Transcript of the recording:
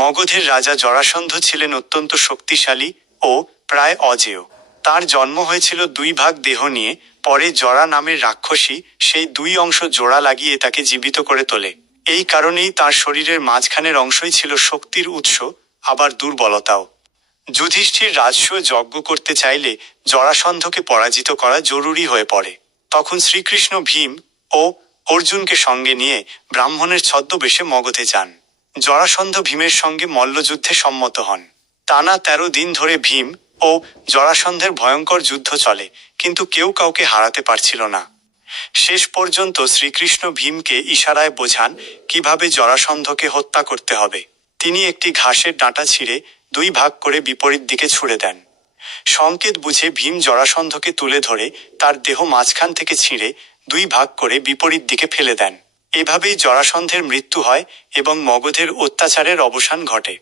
মগধের রাজা জরাসন্ধ ছিলেন অত্যন্ত শক্তিশালী ও প্রায় অজেয়। তার জন্ম হয়েছিল দুই ভাগ দেহ নিয়ে। পরে জরা নামের রাক্ষসী সেই দুই অংশ জোড়া লাগিয়ে তাকে জীবিত করে তোলে। এই কারণেই তার শরীরের মাঝখানের অংশই ছিল শক্তির উৎস, আবার দুর্বলতাও। যুধিষ্ঠির রাজস্ব যজ্ঞ করতে চাইলে জরাসন্ধকে পরাজিত করা জরুরি হয়ে পড়ে। তখন শ্রীকৃষ্ণ ভীম ও অর্জুনকে সঙ্গে নিয়ে ব্রাহ্মণের ছদ্মবেশে মগধে যান। জরাসন্ধ ভীমের সঙ্গে মল্লযুদ্ধে সম্মত হন। টানা 13 দিন ধরে ভীম ও জরাসন্ধের ভয়ঙ্কর যুদ্ধ চলে, কিন্তু কেউ কাউকে হারাতে পারছিল না। শেষ পর্যন্ত শ্রীকৃষ্ণ ভীমকে ইশারায় বোঝান কিভাবে জরাসন্ধকে হত্যা করতে হবে। তিনি একটি ঘাসের ডাঁটা ছিঁড়ে 2 ভাগ করে বিপরীত দিকে ছুঁড়ে দেন। সংকেত বুঝে ভীম জরাসন্ধকে তুলে ধরে তার দেহ মাঝখান থেকে ছিঁড়ে 2 ভাগ করে বিপরীত দিকে ফেলে দেন। এভাবেই জরাসন্ধের মৃত্যু হয় এবং মগধের অত্যাচারের অবসান ঘটে।